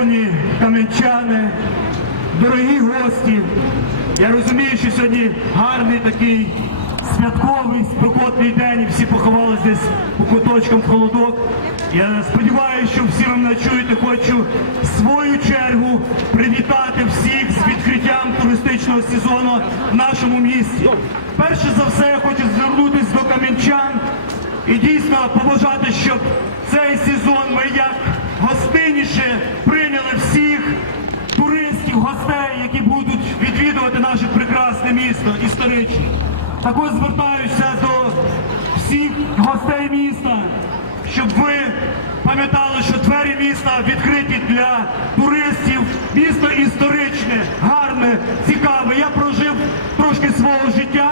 Шановні кам'янчани, дорогі гості, я розумію, що сьогодні гарний такий святковий, спекотний день, і всі поховалися десь по куточкам холодок. Я сподіваюся, що всі ви мене чуєте. Хочу свою чергу привітати всіх з відкриттям туристичного сезону в нашому місті. Перше за все, я хочу звернутися до кам'янчан і дійсно побажати, щоб цей сезон ми як гостинніше прийняли які будуть відвідувати наше прекрасне місто історичне. Також звертаюся до всіх гостей міста, щоб ви пам'ятали, що двері міста відкриті для туристів. Місто історичне, гарне, цікаве. Я прожив трошки свого життя.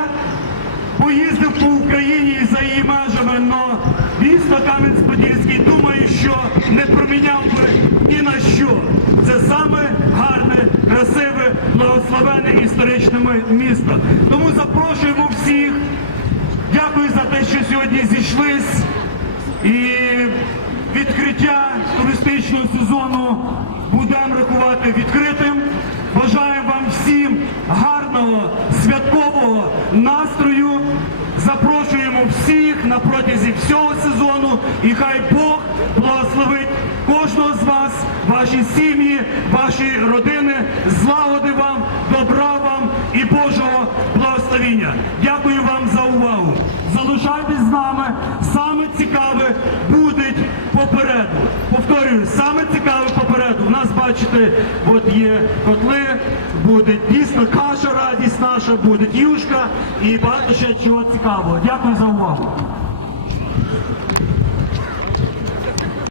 Поїздив по Україні і за її межами, але місто Кам'янець-Подільський думаю, що не проміняв би ні на що. Це саме гарне, красиве, благословене історичне місто. Тому запрошуємо всіх. Дякую за те, що сьогодні зійшлись. І відкриття туристичного сезону будемо рахувати відкритим. Бажаємо вам всім гарного святкового настрою. Запрошуємо всіх на протязі всього сезону і хай Бог благословить кожного з вас, ваші сім'ї, ваші родини, злагоди вам, добра вам і Божого благословіння. Дякую вам за увагу. Залишайтесь з нами. Саме цікаве буде попереду. Повторюю, саме цікаве попереду. У нас, бачите, от є котли, буде дійсно каша радість наша, буде юшка і багато ще чого цікавого. Дякую за увагу.